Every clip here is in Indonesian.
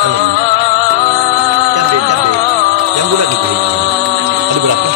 Ano ini? Cabe. Yang bulat dibeli. Ada berapa?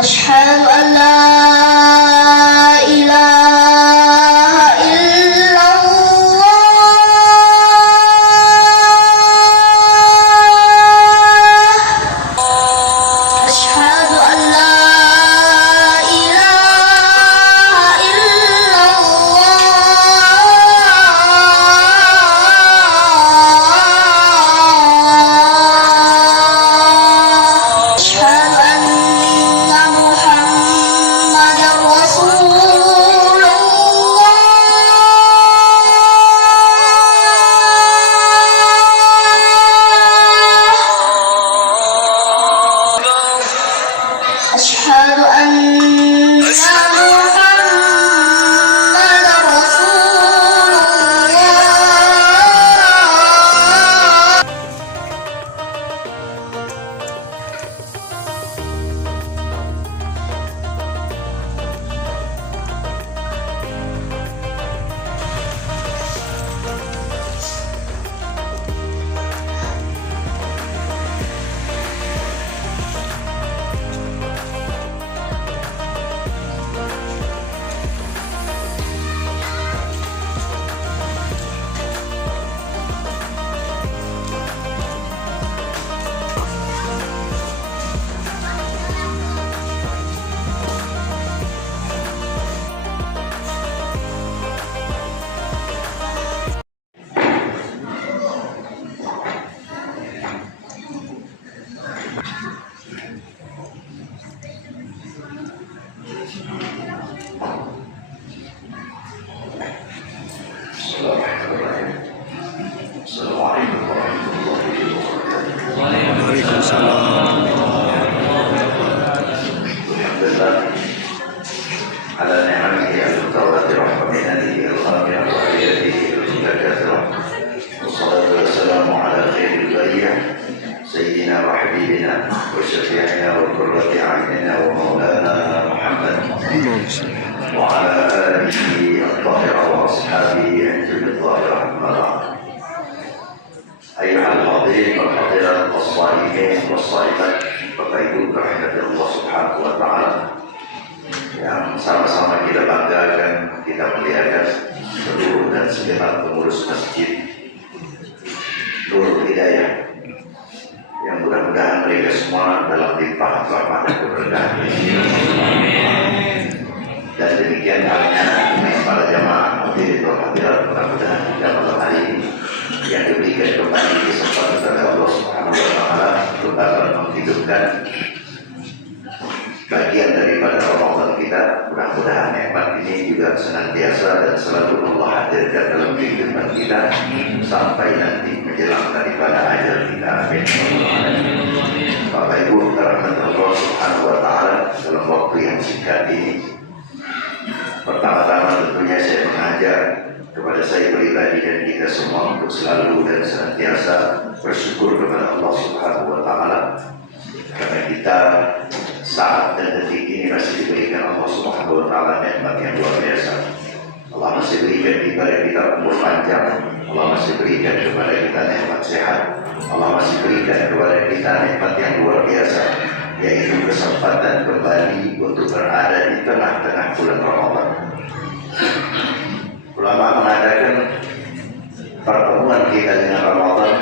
أشهد أن لا إله إلا الله أشهد أن لا إله إلا الله أشهد أن محمد رسول الله أشهد أن محمد رسول الله Waalaikumsalam. على نعمه المتواترة ومننه الخامرة وآياته المتكاثرة والصلاة والسلام على خير البرية سيدنا وحبيبنا وشفيعنا وقرة أعيننا ومولانا محمد وعلى آله الطاهرة وأصحابه أنتم الظاهرة أما بعد. أيها الحاضرين والحاضرات والصائمين والصائمات Bapak Ibu rahimahullah subhanahu wa ta'ala, yang sama-sama kita banggakan, kita muliakan seluruh dan segenap pengurus masjid Nurul Hidayah, yang mudah-mudahan mereka semua dalam limpahan rahmat dan keberkahan. Dan demikian halnya para jamaah hadirin dan hadirat, mudah-mudahan pada malam hari ini yang diberikan kembali kesempatan oleh Allah Subhanahu wa taala untuk dapat menghidupkan bagian daripada Ramadan kita. Mudah-mudahan nikmat ini juga senantiasa dan selalu Allah hadirkan dalam kehidupan kita sampai nanti menjelang daripada ajal kita. Amin. Bapak Ibu rahmati Allah Subhanahu wa taala, dalam waktu yang singkat ini, pertama-tama tentunya saya mengajak kepada saya pribadi dan kita semua untuk selalu dan senantiasa bersyukur kepada Allah Subhanahu wa taala, karena kita saat dan detik ini masih diberikan Allah Subhanahu wa taala nikmat yang luar biasa. Allah masih berikan kepada kita umur panjang, Allah masih berikan kepada kita nikmat sehat, Allah masih berikan kepada kita nikmat yang luar biasa, yaitu kesempatan kembali untuk berada di tengah-tengah bulan Ramadan. Ulama mengatakan pertemuan kita dengan Ramadan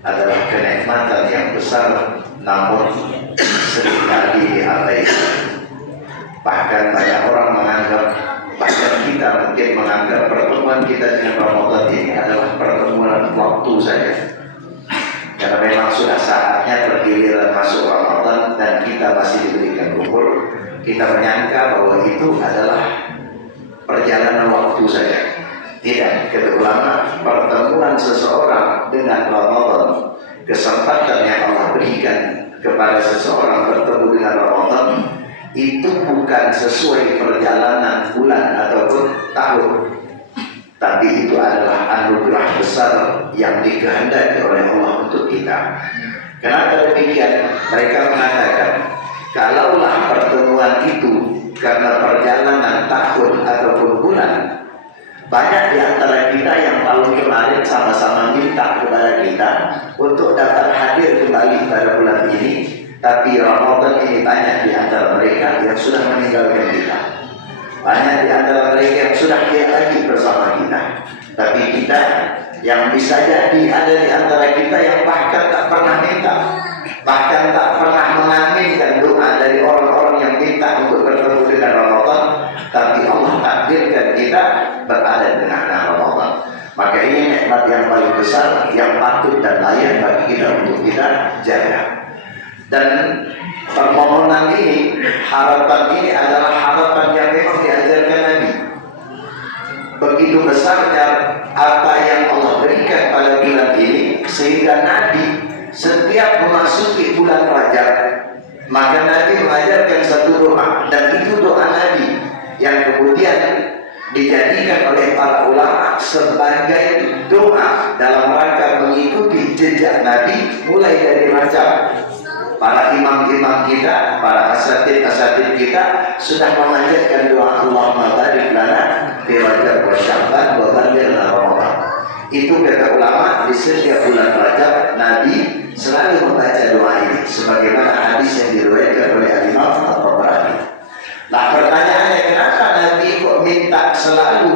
adalah kenikmatan yang besar, namun seringkali diabaikan. Bahkan banyak orang menganggap, bahkan kita mungkin menganggap pertemuan kita dengan Ramadan ini adalah pertemuan waktu saja. Karena memang sudah saatnya bergiliran masuk Ramadan dan kita masih diberikan berkumpul, kita menyangka bahwa itu adalah perjalanan waktu saja. Tidak, kata ulama, pertemuan seseorang dengan Ramadan, kesempatan yang Allah berikan kepada seseorang bertemu dengan Ramadan, itu bukan sesuai perjalanan bulan ataupun tahun, tapi itu adalah anugerah besar yang dikehendaki oleh Allah untuk kita. Kenapa demikian? Mereka mengatakan, kalaulah pertemuan itu karena perjalanan tahun ataupun bulan, banyak di antara kita yang tahun kemarin sama-sama minta kepada kita untuk dapat hadir kembali pada bulan ini, tapi Ramadan ini banyak di antara mereka yang sudah meninggalkan kita. Banyak di antara mereka yang sudah tidak lagi bersama kita. Tapi kita yang bisa jadi ada di antara kita yang bahkan tak pernah minta, bahkan tak pernah mengaminkan doa dari orang-orang yang minta untuk bertemu dengan Ramadan, tapi Allah takdirkan kita berada di tengah Ramadan. Maka ini nikmat yang paling besar yang patut dan layak bagi kita untuk kita jaga. Dan permohonan ini, harapan ini adalah harapan yang memang diajarkan Nabi. Begitu besarnya apa yang Allah berikan pada bulan ini, sehingga Nabi setiap memasuki bulan Rajab, maka Nabi mengajarkan satu doa, dan itu doa Nabi yang kemudian dijadikan oleh para ulama sebagai doa dalam rangka mengikuti jejak Nabi mulai dari Rajab. Para imam-imam kita, para asatid kita sudah memanjatkan doa Allahumma barik lana fi Rajab wa Sya'ban wa ballighna Ramadan. Itu kata ulama, di setiap bulan Rajab Nabi selalu membaca doa ini sebagaimana hadis yang diriwayatkan oleh Imam At-Tabrani. Nah, pertanyaannya, kenapa Nabi kok minta selalu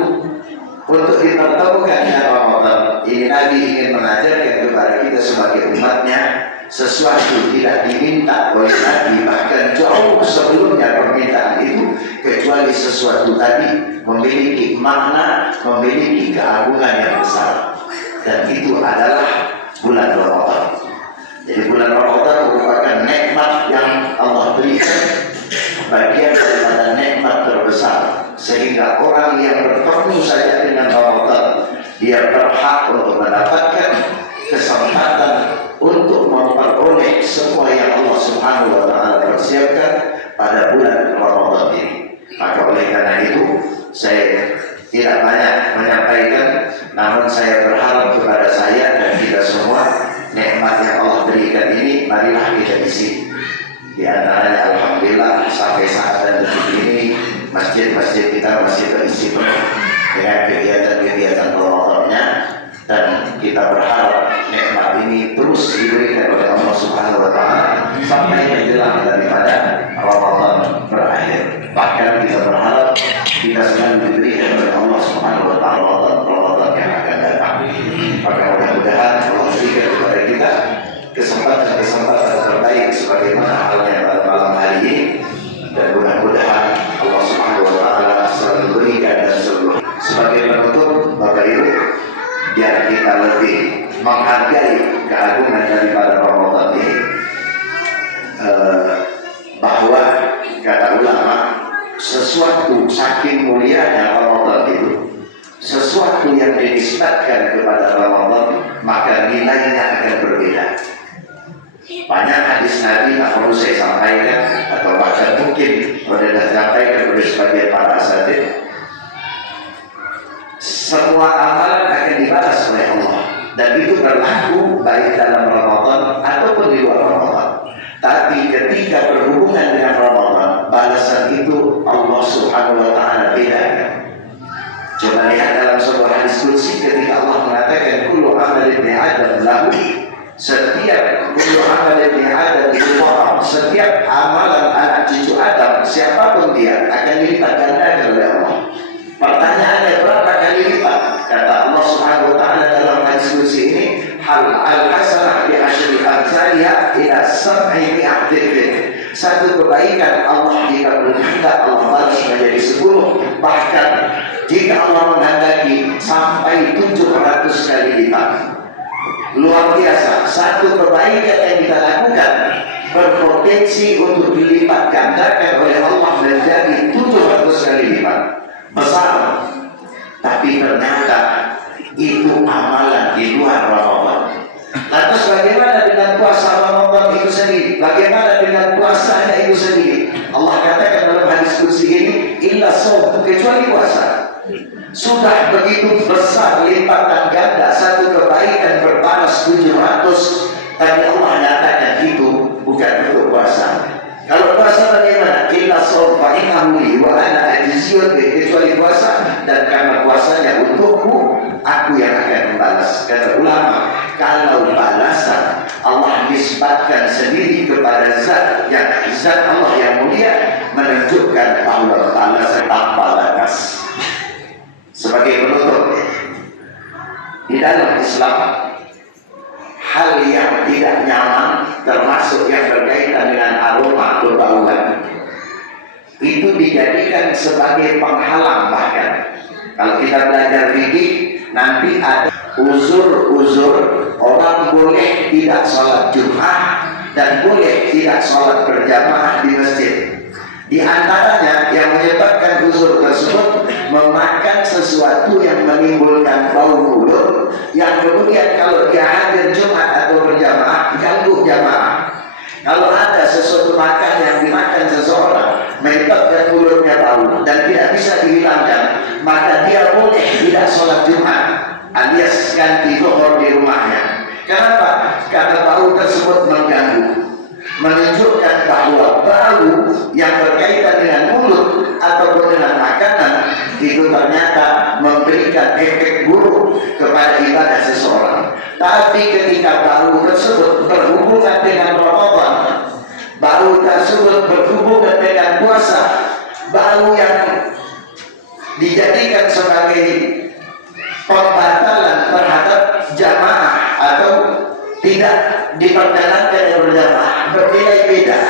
untuk dipertemukan dengan Ramadan? Ini Nabi ingin mengajarkan kepada kita sebagai umatnya, sesuatu tidak diminta oleh Nabi bahkan jauh sebelumnya permintaan itu, kecuali sesuatu tadi memiliki makna, memiliki keagungan yang besar, dan itu adalah bulan Ramadan. Jadi bulan Ramadan merupakan nikmat yang Allah berikan, bagian daripada nikmat terbesar, sehingga orang yang bertemu saja dengan Ramadan, dia berhak untuk mendapatkan kesempatan untuk memperoleh semua yang Allah Subhanahu wa Ta'ala persiapkan pada bulan Ramadan ini. Maka oleh karena itu, saya tidak banyak menyampaikan, namun saya berharap kepada saya dan kita semua, nikmat yang Allah berikan ini marilah kita isi. Di antaranya alhamdulillah sampai saat dan detik ini masjid-masjid kita masih terisi penuh dengan kegiatan-kegiatan Ramadannya, dan kita berharap nikmat ini terus diberikan oleh Allah Subhanahu wa Ta'ala sampai menjelang daripada Ramadan berakhir. Bahkan kita berharap kita selalu diberikan oleh Allah Subhanahu wa Ta'ala Ramadan yang akan datang. Maka mudah-mudahan Allah berikan kepada kita kesempatan-kesempatan terbaik sebagaimana halnya pada malam hari ini, dan mudah-mudahan Allah Subhanahu wa Ta'ala selalu berikan dan selalu sebagai penutup. Bapak Ibu, biar kita lebih menghargai keagungan daripada Ramadan ini, bahwa kata ulama, sesuatu saking mulianya Ramadan itu, sesuatu yang dinisbatkan kepada Ramadan, maka nilainya akan berbeda. Banyak hadis Nabi tak perlu saya sampaikan, atau bahkan mungkin sudah disampaikan oleh sebagian para asatid. Semua amalan akan dibalas oleh Allah, dan itu berlaku baik dalam Ramadan ataupun di luar Ramadan. Tapi ketika berhubungan dengan Ramadan, balasan itu Allah Subhanahu wa Ta'ala bedakan. Coba lihat dalam sebuah hadis qudsi ketika Allah mengatakan kullu amal ibni Adam lahu, setiap kullu amal ibni Adam lahu, setiap amalan anak cucu Adam siapapun dia akan dilipat gandakan oleh Allah. Pertanyaannya, berapa kali lipat? Kata Allah Subhanahu wa Ta'ala dalam hadis qudsi ini, hal al-hasanah bi asyri amsalha ila sab'i mi'atin. Satu kebaikan Allah jika berkehendak Allah balas menjadi 10, bahkan jika Allah menghendaki sampai 700 kali lipat. Luar biasa. Satu kebaikan yang kita lakukan berpotensi untuk dilipat gandakan oleh Allah menjadi 700 kali lipat besar. Tapi ternyata itu amalan di luar Ramadan. Lantas bagaimana dengan puasa Ramadan itu sendiri? Bagaimana dengan puasanya itu sendiri? Allah katakan dalam hadis qudsi ini, illa shaum, kecuali puasa. Sudah begitu besar lipatan ganda, satu kebaikan berbalas 700. Tapi Allah nyatakan itu bukan untuk puasa. Kalau puasa bagaimana? Illa shaum fa innahu li wa ana ajziyun bi, kecuali puasa, dan karena puasanya untukku, aku yang akan membalas. Kata ulama, kalau balasan Allah nisbatkan sendiri kepada zat Allah yang mulia, menunjukkan bahwa balasan tanpa batas. Sebagai penutup, di dalam Islam hal yang tidak nyaman, termasuk yang berkaitan dengan aroma atau bauan, itu dijadikan sebagai penghalang. Bahkan kalau kita belajar fikih, nanti ada uzur-uzur orang boleh tidak sholat Jumat dan boleh tidak sholat berjamaah di masjid. Di antaranya yang menyebabkan uzur tersebut memakan sesuatu yang menimbulkan bau mulut, yang kemudian kalau dia hadir Jumat atau berjamaah ganggu jamaah. Kalau ada sesuatu makan yang dimakan seseorang menyebabkan mulutnya bau dan tidak bisa dihilangkan, maka dia boleh tidak sholat Jumat alias ganti zuhur di rumahnya. Kenapa? Karena bau tersebut mengganggu, menunjukkan bahwa bau yang berkaitan dengan mulut ataupun dengan makanan itu ternyata memberikan efek buruk kepada ibadah seseorang. Tapi ketika bau tersebut berhubungan dengan Ramadan, bau tersebut berhubungan dengan puasa, bau yang dijadikan sebagai pembatalan terhadap jamaah atau tidak diperkenankan yang berjamaah, berbeda beda.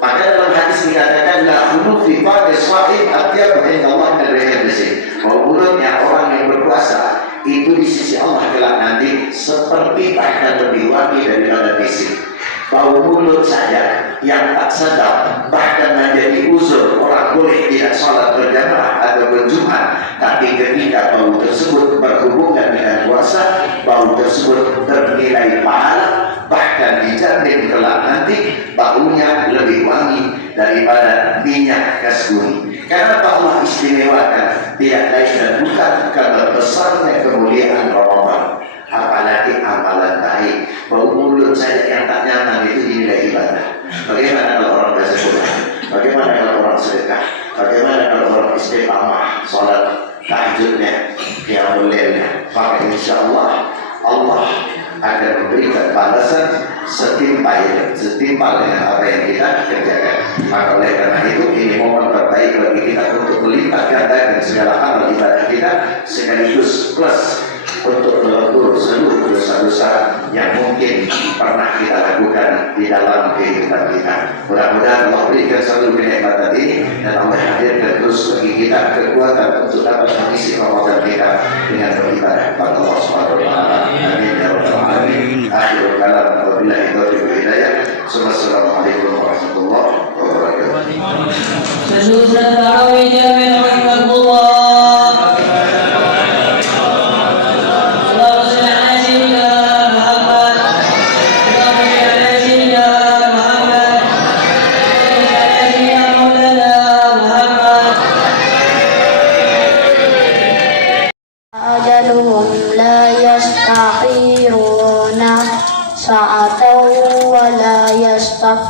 Maka dalam hadis dikatakan la hulu fi fadhi shaim atyab inda Allah min rihil misk. Mulutnya orang yang berpuasa itu di sisi Allah kelak nanti seperti bahkan lebih wangi daripada misik. Bau mulut saja yang tak sedap bahkan menjadi uzur orang boleh tidak sholat berjamaah atau berjumat. Tapi ketika bau tersebut berhubungan dengan puasa, bau tersebut bernilai pahala, bahkan dijamin kelak nanti baunya lebih wangi daripada minyak kasturi. Karena Allah istimewakan tidak lain dan bukan karena besarnya kemuliaan Ramadan, apalagi amalan baik. Bau mulut saja yang tak nyaman itu dinilai ibadah. Bagaimana kalau orang baca Quran? Bagaimana kalau orang sedekah? Bagaimana kalau orang istiqamah sholat tahajudnya, qiyamul lailnya? Maka insya Allah akan memberikan balasan setimpal dengan apa yang kita kerjakan. Maka oleh karena itu ini momen terbaik bagi kita untuk melipat gandakan segala amal ibadah kita, sekaligus plus untuk melebur seluruh dosa-dosa yang mungkin pernah kita lakukan di dalam kehidupan kita. Mudah-mudahan Allah berikan seluruh kenikmatan ini dan Allah hadirkan terus bagi kita kekuatan untuk dapat mengisi Ramadan kita dengan beribadah kepada Allah Subhanahu wa taala. Amin ya rabbal alamin. Akhirul kalam wabillahi taufiq wal hidayah. Assalamualaikum warahmatullahi wabarakatuh. Seluruh tarawih jami'an rahmatullah. أجلهم لا يستأخرون ساعة ولا يستقدمون